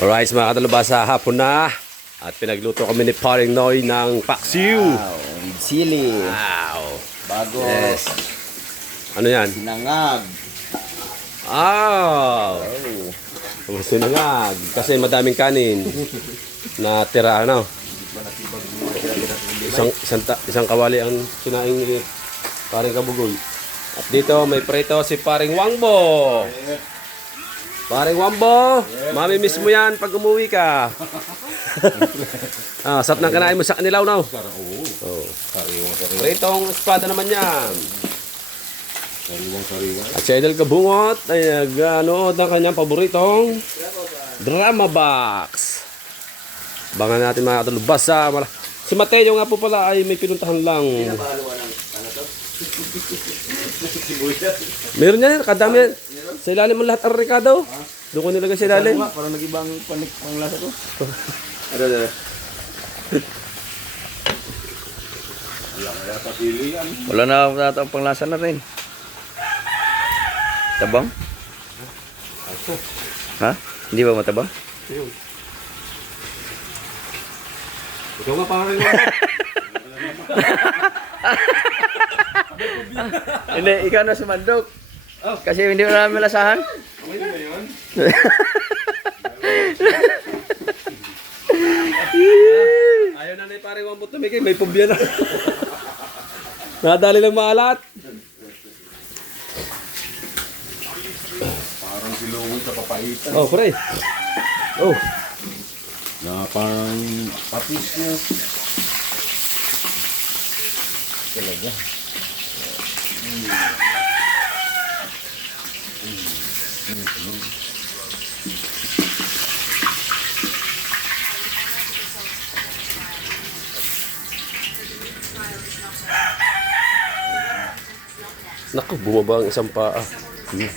Alright, mga katalabasa, hapon na. At pinagluto kami ni Paring Noy ng paksiw. Wow, with sili. Wow. Bago. Yes. Ano yan? Sinangag. Wow. Gusto na nga. Kasi madaming kanin. Na tira, ano? Isang kawali ang sinaing ni Paring Kabugoy. At dito may preto si Paring Wangbo. Paring Wambo, mamimiss mo yan pag umuwi ka. Sat nang kanain mo sa kanilaw now. Oh. Pritong espada naman yan. At si Idol Kabungot ay nag-anood ng kanyang paboritong drama box. Bangan natin mga katulubasa. Si Mateo nga po pala ay may pinuntahan lang. Meron yan, kadami yan. Sa ilalim mo lahat ang Ricardo. Doon ko nilagay sa ilalim. Parang nag-ibang panglasa ko. Wala na ako panglasa na rin. Tabang? Ha? Hindi ba matabang? Ikaw nga parang Hindi, ikaw na sumandok. Kasi hindi mo namin malasahan. Ayaw na na parang Wambo tumigay. May pubya na. Nadali lang maalat. Parang silungon sa papaitan. Oh, pre. Oh. Na parang patis niya. Talaga. Naku, bumaba ang isang paa. Eh.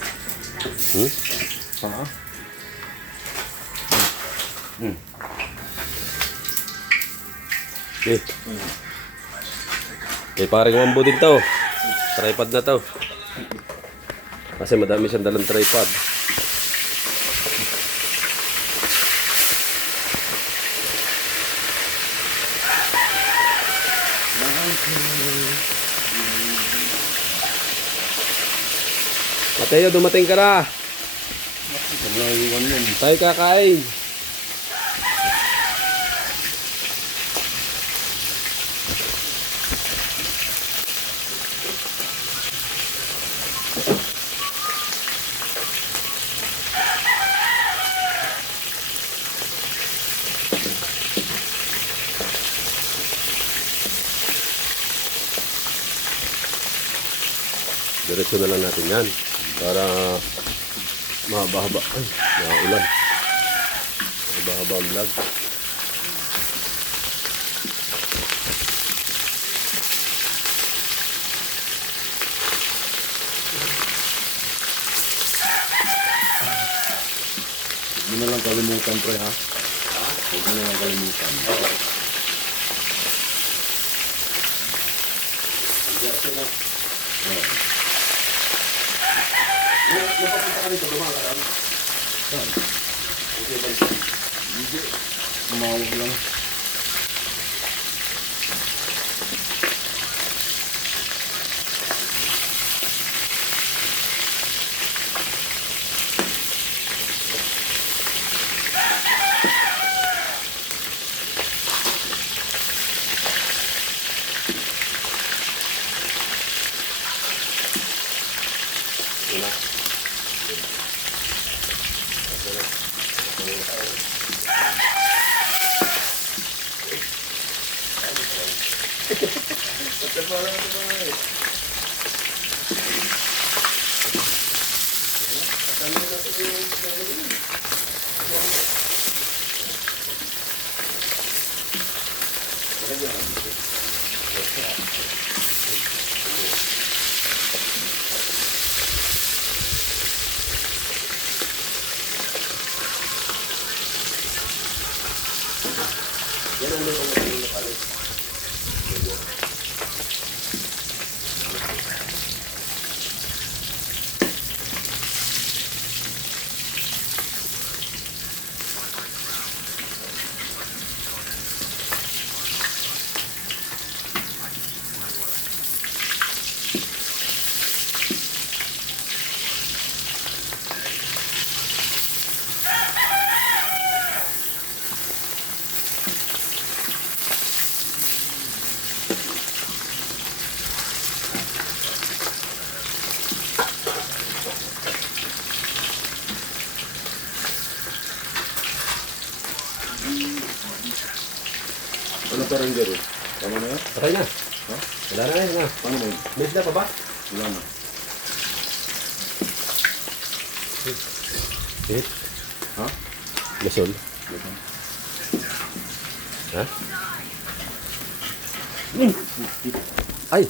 Eh, parang Wambo din to. Tripod na to. Kasi madami siyang dalang tripod. Mateo, dumating ka na. Tayo kakain. Diretso na lang natin yan para mahaba-haba. Ay, naulan. Mahaba-haba ang vlog. Huwag mo na lang kalimutan, pre, ha? Huwag mo na lang kalimutan. Hindi. Tumawag lang. Ano pa rin dyan? Tama na yan? Patay na. Ha? Wala na yun. Ha? Paano mo yun? May isda pa ba? Wala na. Eh, Ha? gasol. Ha? Ay!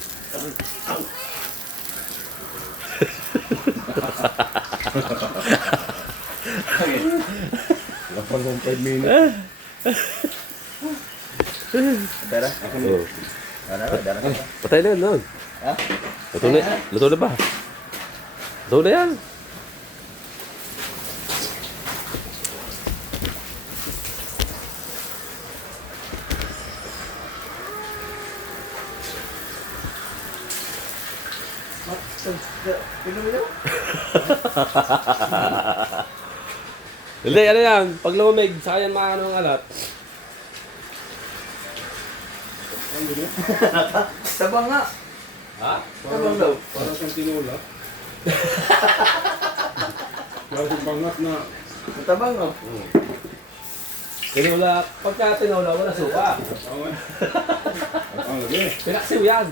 Wala pa nung 5 minutes. Tara. Oh. Tara. Patay na yun noon. Ha? Luto na ba? Luto na yan. Hindi, ano yan? Pag lumamig, saka yan maano ang alat. Tabang nga. Ha? Tabang daw. Para siyang tinula. Para siyang bangat na. Tabang nga. Tinula, pagka tinula, wala suka. Ang lagi. Pinaksiw yan.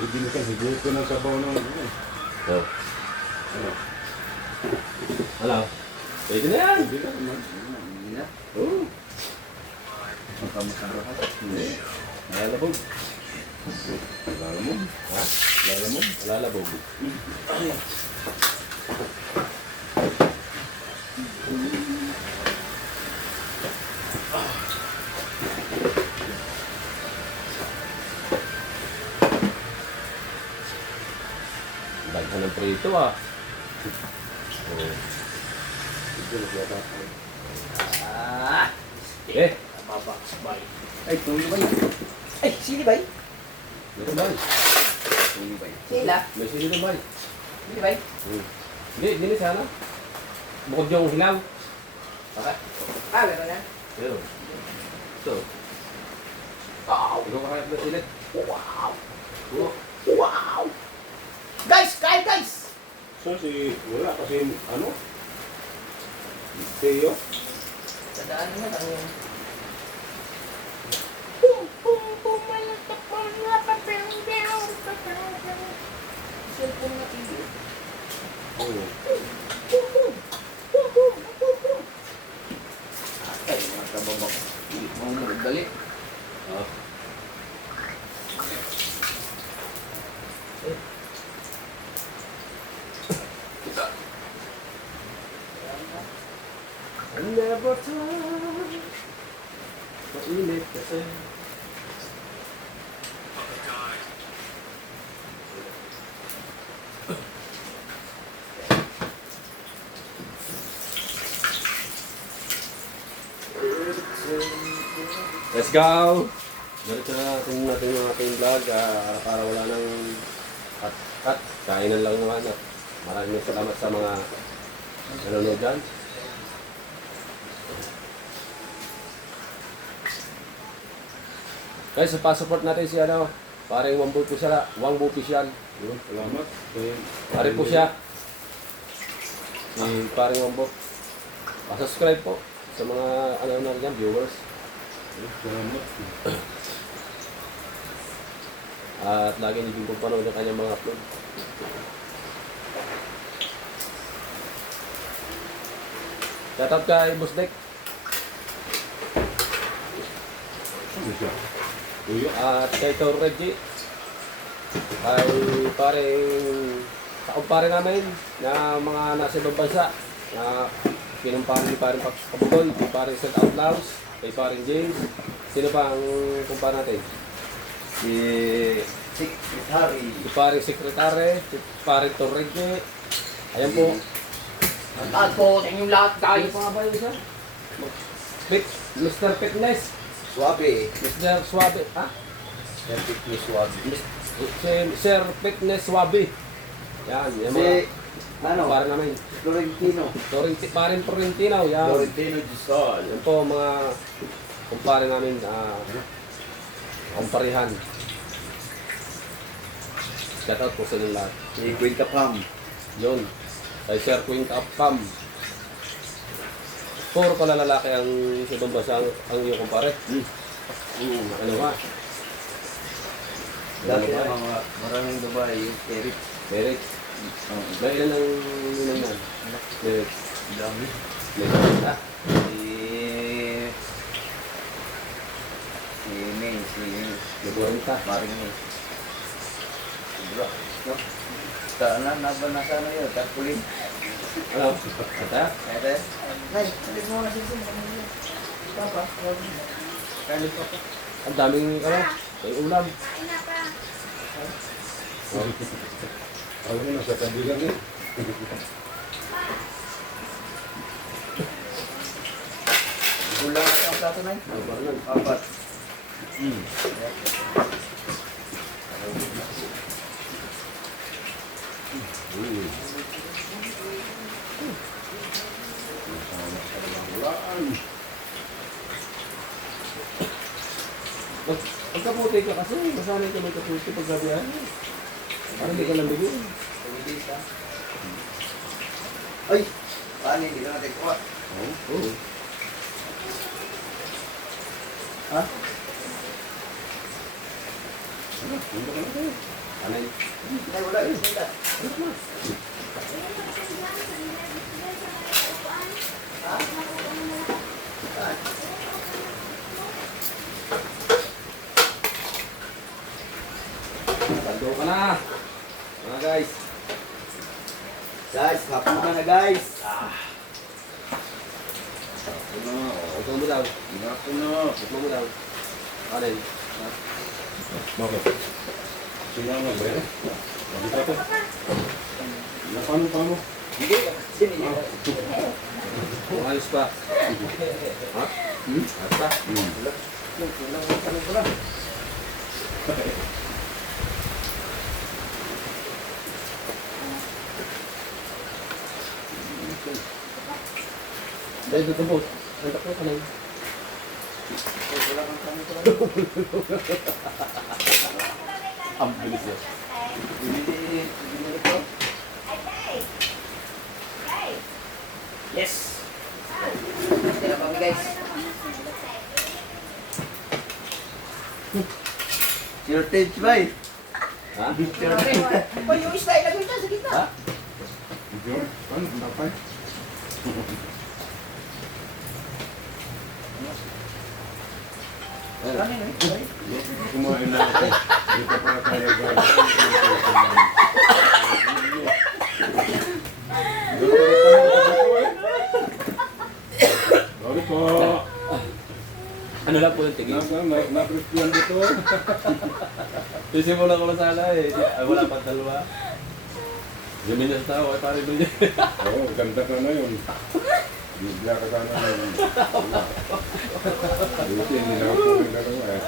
Hindi na kasi higit ko ng sabaw ng ano. Oh. Ano? Ano? Pwede na yan. Hindi na naman. Hindi na. Oo. Makamusang rahat. Lalabog. Lalamog. Ha? Lalamog? Lalabog. Daghan ng prito ah. Oh. Ah! Eh, Mabakbay. Ay, tuloy ba yun? Ay, sili ba yun? dito ba? Tuloy ba yun? Sila? May sino ba? Sili ba yun? Hindi, hindi sana. Bukod yung hilaw. Okay. Ah, meron na. Pero, ito. Wow! Ikaw kakayap na ulit. Wow! Oh. Wow! Guys! Kain guys! So si, wala kasi ano? Teo? Sa daan naman ang yung... Cellphone na TV. Oo. Ay, mga kababak. Mga nagdali. Ah. I never time. Mainit kasi. Let's go! Diretso na natin yung ating vlog. Para wala nang cut. Kainan lang naman. At maraming salamat sa mga nanonood dyan. Guys, pa-support natin si ano, parang Wangbo po siya, Wangbo Official. Yun, salamat. Eh, Pare po siya. Si parang Wangbo. Pa-subscribe po sa mga ano na yan, viewers. Salamat. At lagi niyo po panood ang kanyang mga upload. Shoutout kay Boss Deck. Ano siya? Kuya? At kay Tor Reggie. Kay paring kaumpare namin na mga nasa ibang bansa na pinumpahan ni paring Pabugol, kay paring Set Outlaws, kay paring James. Sino pa ang kumpara natin? Si Secretary. paring Secretary, si paring Tor Reggie. Ayan po. Ang taas po sa inyong lahat Ano guys. pa nga ba yun siya? Mr. Fitness. Suwabe. Mr. Suabe. Ha? Perfect ni Suwabe. Si Sir Fitness Suabe. Yan. Yan mga Si, ano, kumpare namin. Florentino. Paring Torrentino. Yan. Florentino Gisol. Yan po mga kumpare namin. Kumparihan. Shoutout po sa inyong lahat. Si Queen Capam. Yun. Kay Sir Queen Kapam. Puro pala lalaki ang sa ibang bansa ang iyong kumpare. Ano ba? Dati na mga maraming Dubai, yung Eric. Derek. May ilan ang ninang yan? Derek. Dami. May ilan? Si Ming, si May 40. Maring Ming. Bro, no? Saan na ba nasa ano yun? Tarpulin. Ano? Kata? Kaya Nay, sabi mo na siya. Papa, kalit pa pa. Ang daming ano? May ulam. Alam mo na, sa kandilan eh. Ulang at ang plato na yun. Ano ba nun? Apat. Pagkaputi ka kasi, masanay ka magkaputi pag gabihan. Parang hindi ka nabigyan. Pagbilis ha. Ay! Paano hindi ka natin kuha? Oo. Ha? Alay. Ay, wala. Wala. Tando ka na. Mga guys. Guys, hapon na guys. Ito mo daw. Ako na. Ito mo daw. Alay. Bakit? Sila nga ba yan? Bakit ako? Paano? Hindi. Sini. Kung ayos pa. Ha? Ayos pa? Ulang tanong ko lang. Dahil dito boss. Ang takot ka lang. Wala kang tanong ko lang. Ang bilis yan. Bibili ko. Yes! Kaya kami guys. Shortage ba eh? Ha? Shortage. Oh, yung isda ilagay dyan sa gitna. Ha? Diyon? Ano? Tapay? Kanin eh. Kumain na ako. Dito pa tayo guys. Sorry po. Ano lang po yung tingin? Na-Christian dito. Sisimulan ko na sana eh. Ay, wala pang dalawa. Yamin na sa tao ay pare doon yan. Oo, ganda ka na yun. Bibla ka sana na yun. Buti, hindi na ako yung dalawa eh.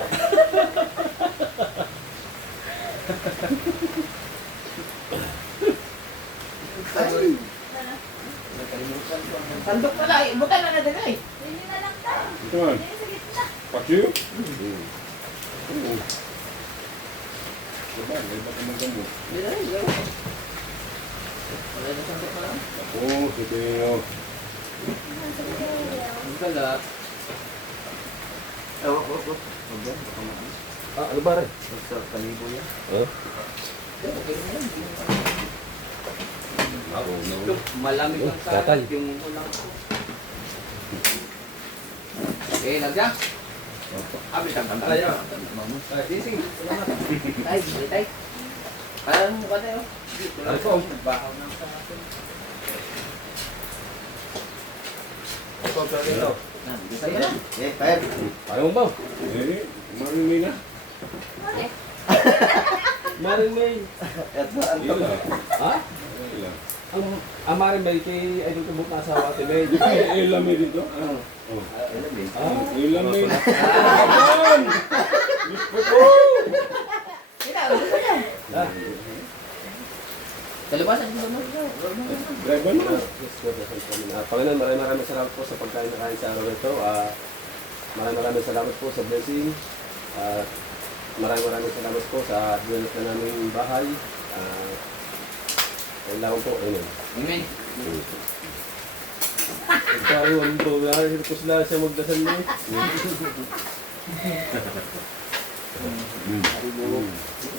Sandok pala eh. Buta na natin eh. Ito man. Paksiw? Oo. Diba, may ba't naman gamot? Hindi na rin. Wala na sandok na lang. Ako, sige nyo. Ang kalat. Ewan ko. Hanggang, baka maalis. Ah, ano ba rin? Sa kalibo yan. Oh? Okay na yan. Ako, no. Malamig ang Tatay. kalat yung ulang ko. Eh, nagya. Abis ang kanta. Ay, Sige. Salamat. Ay, tay. Parang mukha tayo. Ano po? Bahaw ng sa atin. Ito, pero dito. Sa'yo na. Eh, Fire. Ayaw mo ba? Eh, marimay na. Maring May. Ito, ang Ila. Ha? Ila. Ang Maring May kay Idol Kabuk na asawa ate May. Ila may dito. Oh. Alam eh. Ah, Ila may. ah. Kalibasan ko naman. Driver na. Yes, Lord, yes, Lord. Panginoon, maraming salamat po sa pagkain na kain sa araw na ito. Maraming salamat po sa blessing. Maraming salamat po sa buwan na naming bahay. Kailangan po, ayun. Amen. Paring Wambo, nakahirap sila siya magdasal niya.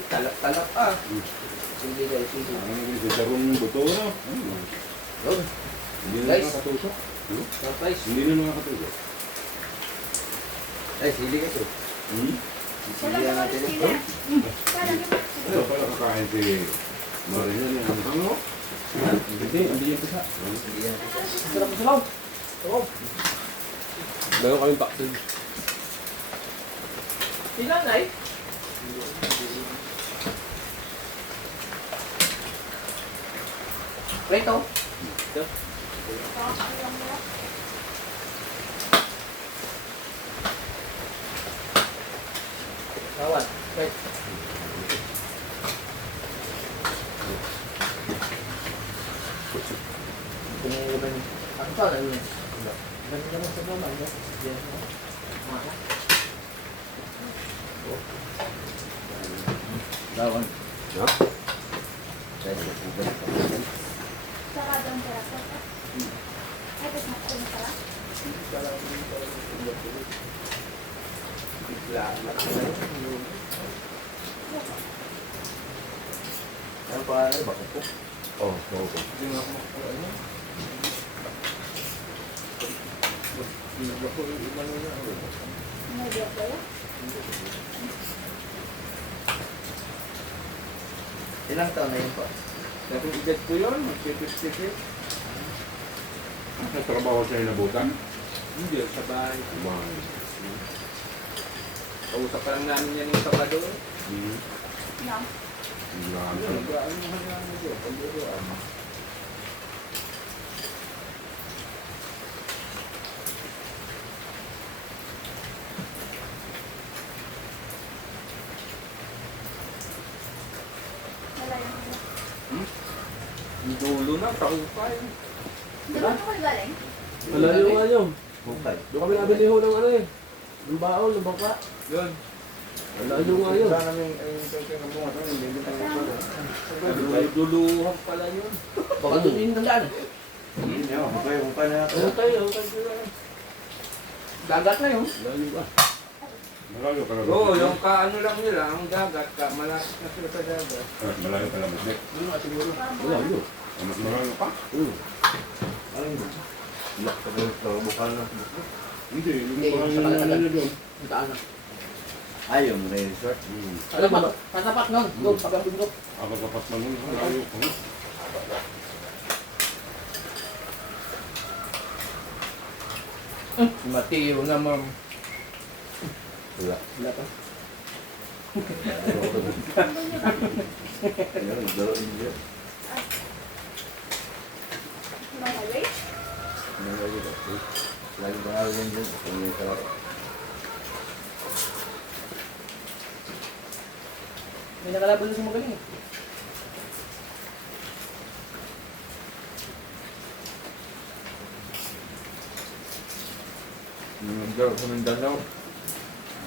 Talap-talap ah. Sige guys, sige. Ang sarong buto na. Yun. Hindi na Guys. nakakatusok. Surprise. Hindi na nakakatusok. Ay, sili guys. Sisilihan natin ito. Ano pala kakain si Marina niya? Ano? Hindi yung pisa. Silihan natin. Sarap sa law. Oo. Meron kaming package. Ilan ay? Prito. Kawan. Right. Kung ako pa na yun. Ganun naman sa mama. Yan. Mama. Lawan. Ha? Saya sudah kubur. Saradang terasa. Ay, tapos nakuha pala. Ano pa rin? Bakit po? Oo, oo. May biyak ba yun? Ilang taon na yun po? Dapat edad ko yun, mag-tipis-tipis. Nagtrabaho siya inabutan? Hindi, sa bahay. Kumain. Kausap pa lang namin yan yung Sabado. No. Ang Ano ba? Ano yung hanggang doon? Pagduruan. Wala yung ano. Yung dulo na, kaupay. Doon ako galing. Wala yung ano. Bukay. Doon kami nabili ho ng ano eh. Ng baon, ng bangka. Yun. Wala yung ano yun. Sana namin yung pwede ng bunga. Hindi pala. Duluhan pala yun. Baka doon yung tandaan. Hindi niya, hukay na yata. Ang tayo, ang tayo. Dagat na yun. Wala yung ba? Malayo pala. Oo, yung kaano lang nila, ang dagat, malapit na sila sa dagat. Malayo pala masnik. Yun nga siguro. Wala yun. Mas malayo pa? Bukal na. Hindi, yung Hindi, parang sa yung kalatagan. ano doon. Ang taan na. Ay, yung resort. Alam mo ba? Katapak nun. Doon, pagkang bundok. Ako kapat man nun, malayo pa. Mateo naman. Wala. Wala pa. Ayun, daro hindi. Ibang highway? Ano ba yun? Lagi ba nga yun dun? Kung may sarap. May nakalaban na sa magaling. Nagdaw sa Mindanao.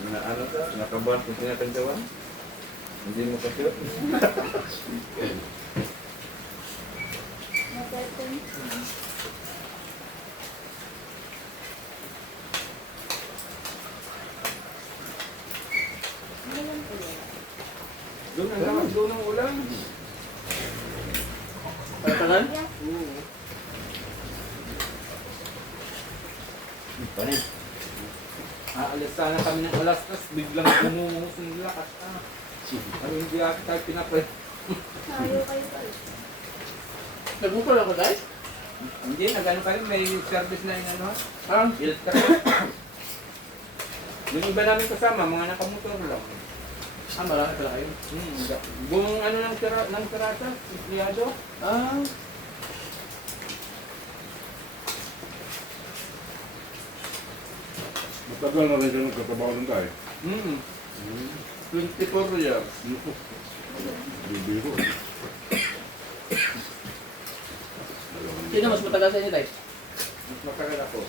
Na ano ka? Nakabuhan kung tinatagdawan? Hindi mo kasi. Materton. Ano yan po yun? Doon ang lakas doon ng ulan. Kalatagan? Yeah. Oo. Panin. Aalis sana kami ng alas, tas biglang bumuhos ng lakas. Ano hindi ata tayo pinapre. Ayaw kayo pala. Nagbukol ako guys? Hindi, nagano kayo, may service na yung ano. Filter. Yung iba namin kasama, mga nakamotor lang. Marami pala kayo. Buong ano ng terasa, empleyado. Matagal na rin siya nagkatrabaho ng tayo. 24 years. Bibiro. Sino mas matagal sa inyo guys? Mas matagal ako.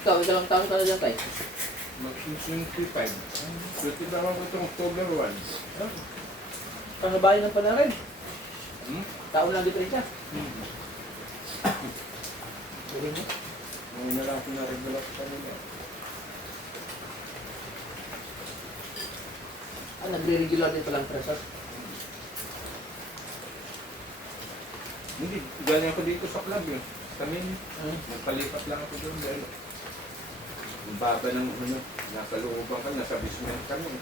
Ikaw, ilang taon ka na dyan guys? Mag-25. 25 ako itong October 1. Pangabayan ng panarin. Hmm? Taon lang diferensya. Hindi mo? Ngayon na lang ako na-regular sa kanila. Nagre-regular din palang pressure. Hindi, galing ako dito sa club yun. Kami, nagpalipat lang ako doon dahil ang baba ng ano, nasa looban ka, nasa basement kami.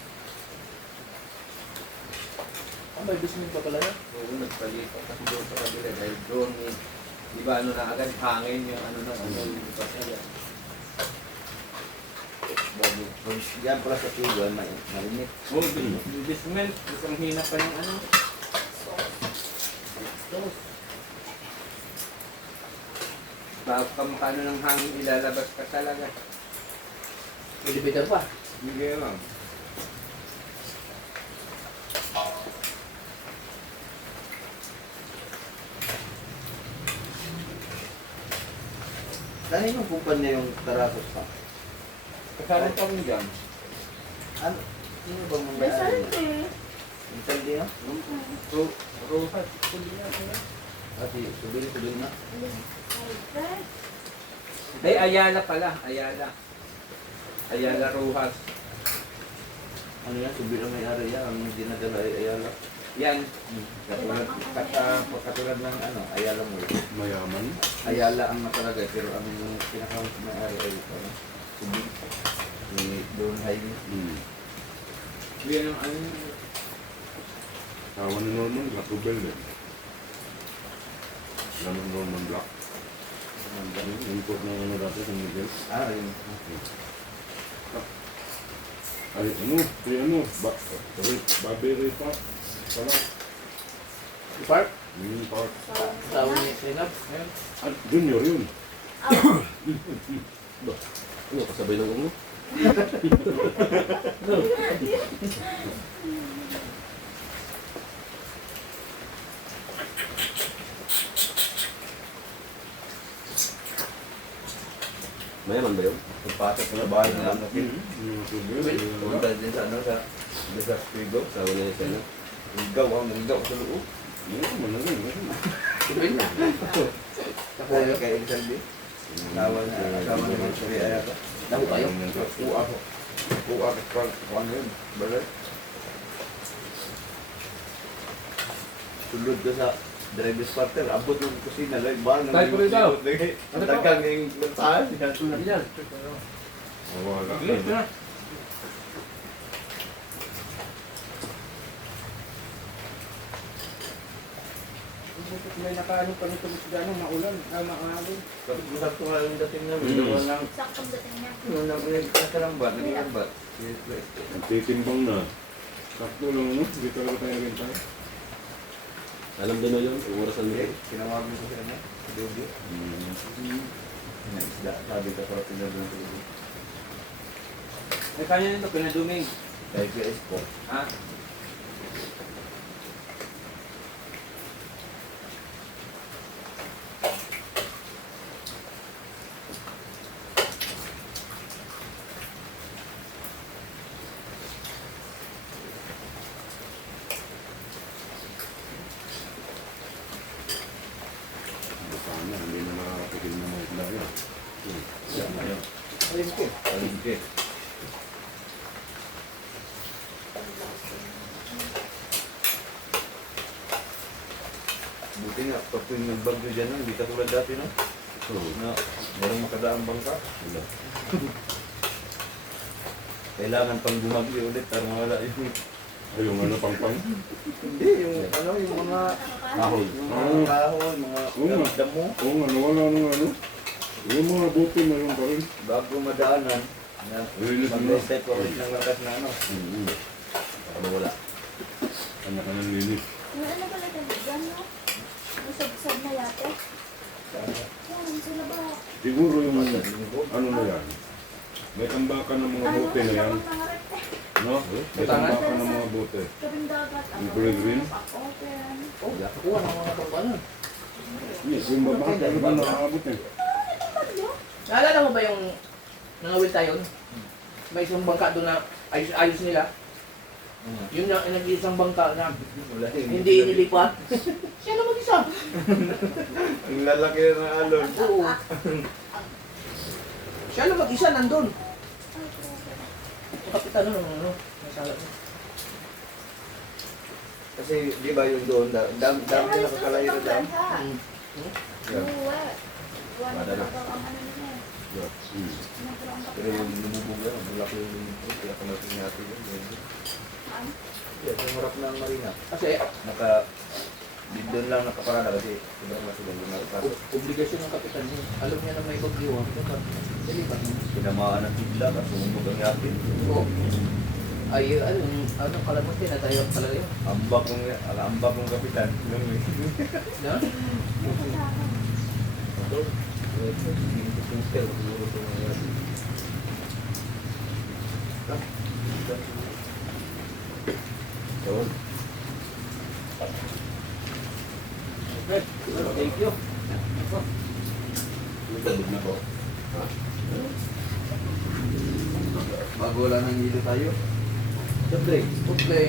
May basement pa pala yan. Oo, nagpalipat ako doon sa kabila dahil doon, di ba ano na agad, hangin yung ano na, ano yung lipat na yan. Bago, yan pala sa tuwan, malimit. Oo, yung basement, isang hina pa yung ano. Tapos, Bago ka makano ng hangin, ilalabas ka talaga. elevator pa. Hindi lang. Dahil yung kumpanya yung Tarasot pa. Kasali kami dyan. Ano? Sino bang mga Desante. Yung saldi no? Rohat, kuli na sila. Kasi subili na. Ay, Ayala pala, Ayala. Ayala Rojas. Ano yan? Subili ang may-ari yan. Ang dinadala ay Ayala. Yan. Katulad ng ano, Ayala mo. Mayaman. Ayala ang nakalagay. Pero ano yung pinakawang may-ari ay ano? Subili. Yung doon highway. Yan ang ano. Tawa ni Norman, Black Rubel din. Alam mo Norman Black? Import na ano dati sa Miguel. Ah, yun. Ay, ano? Babere pa. Pala. Park. Park. Tawag ni Sinab. Junior yun. Ano, kasabay ng umo? Mayaman ba yun? Pagpasok mo na bahay na lang. Punta Punta din sa ano, sa Spigo. sa wala yung sana. Ligaw sa loob. Tuloy na. Kaya kay Elsaldi. Asawa naman sa Riaya ka. Dako tayo. Uak ano yun, brother? Sulod ka sa driver's partner, abot ng kusina, like ba? Tayo ko rin daw. Ang dagang yung lansahan, sinasunan. Yan. Wala. Bilis na. May nakaano pa nito sa gano'ng maulan, maaalon. Sakto nga yung dating namin, gawa lang. Saktong dating niya. Ano na nagkasalambat, nagkasalambat. Nagtitimbang na. Sakto lang, no? Hindi talaga tayo tayo. Alam din na yun, ang orasan nila. Kinawagin ko siya na, sa Dodo. Naisda, sabi ka sa pinag ng Dodo. Ay, kanya nito, pinaduming. Dahil kaya po. Ha? Sana, hindi na nakakatigil na mga isla yan. Yan na yun. Ayun ko. Palingke. Buti nga, pag yung nagbagyo dyan, hindi katulad dati, no? Oo. Na, merong makadaang bangka. Wala. Kailangan pang bumagyo ulit para mawala yung... Ay, yung ano, pang-pang? Hindi, yung ano, yung mga... Kahoy. Yung mga kahoy, mga Oo nga. damo. Oo nga, nawala nung ano. Yung mga buti na yung pa rin. Bago madaanan, na Linis mo. mag-step ko ulit ng lakas na ano. Baka mawala. Kanya-kanyang linis. May ano pala tayo dyan, no? May sabsab na yate. Yan, sila ba? Siguro yung ano na yan. May tambakan ng mga buti na yan. Mga rete. No? May tambakan ng mga buti. Kabing dagat. Yung green? Open. Oh, kuha ng mga pagpano. Yes, yung babae, ano ba nakakabot eh? Naalala mo ba yung nangawil tayo? May isang bangka doon na ayos nila. Yun yung nag-iisang bangka na Wala hindi inilipat. Siya na mag-isa. Ang lalaki na alon. Oo. Siya na mag-isa nandun. Yung kapitan nun, ano, nasala niya. Kasi di ba yung doon, dami na nakakalayo na dam. Uwe. Buwan na Madala. talaga ang ano niya. Nagkaroon ka Pero yung lumubog yan, malaki yung lumubog. Kaya kung natin yun. Ano? Yan, yung harap ng marina. Kasi Doon lang nakaparada kasi sobrang masigal yung nakapasok. obligasyon ng kapitan niya. Alam niya na may bagyo. Dilipat niya. Tinamaan ng bigla at sumubog ang yakin. Oo. Ay, ano, kalamuti na tayo talaga yun. Ambak ng kapitan. Yung Na? Okay, thank you. na po. Bago wala ng hilo tayo. Siyempre, siyempre.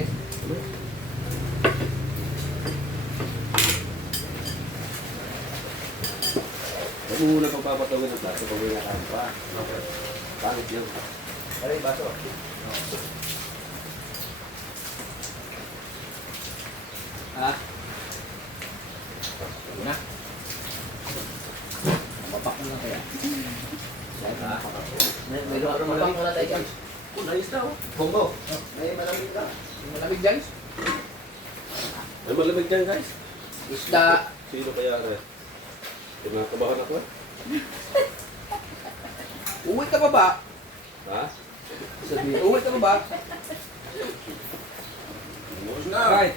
Huwag mo muna pagpapatawin ng plato pag may nakain pa. Pangit yun. Aray, baso. Ha? Sige na. Mapak mo lang kaya. Ha? May mapak mo lang tayo guys. Nice na oh. Bongo. May malamig ka. Yung malamig guys. May malamig dyan guys. Isda. Sino kaya rin? Kinakabahan ako eh. Uwi ka pa ba? Ha? Sabi, uwi ka pa ba? Umuos na. Right.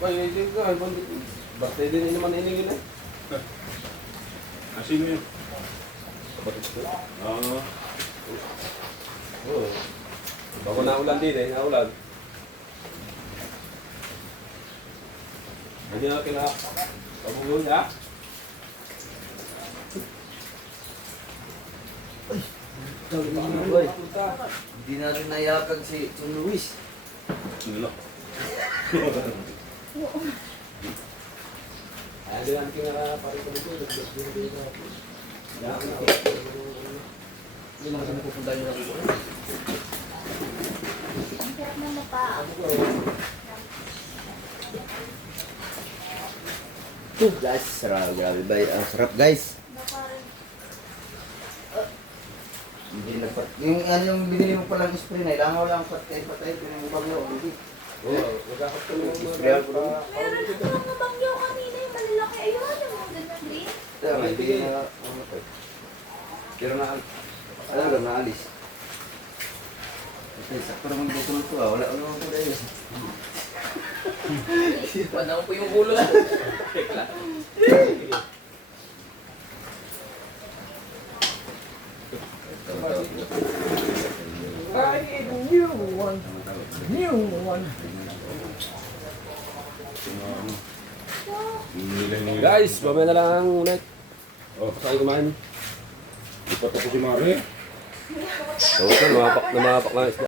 Ba, hindi ka. Birthday din naman iningin eh. Asin yun. Kapatid ko. Oo. Oo. Bago naulan din eh. Naulan. Hindi na kinakabugoy ha? Boy, hindi natin nayakag si Luis. Nilo. Ay, di lang kinakaparin ko dito. Hindi naman kami pupunta yun ako. Ang sarap na mapa. Guys, sarap. Grabe ba? Ang sarap guys. Hindi nagpat. Yung ano yung binili mo palang spray na ilangaw lang patay, pinamubang mo. Hindi. Oo, magkakap ko naman mga Sprayan ko lang. Meron na mga bangyo kanina yung malalaki. Ayun, yung mga ganyan green. Kaya nga, hindi na mamatay. Pero alam lang, naalis. Okay, sakto naman dito to ah. Wala naman po dahil. Panahon po yung ulo. I need a new one. New one. Guys, mamaya na lang ulit. Oh, Saan kumain? ipat ako si Mari. So, namapak na isda.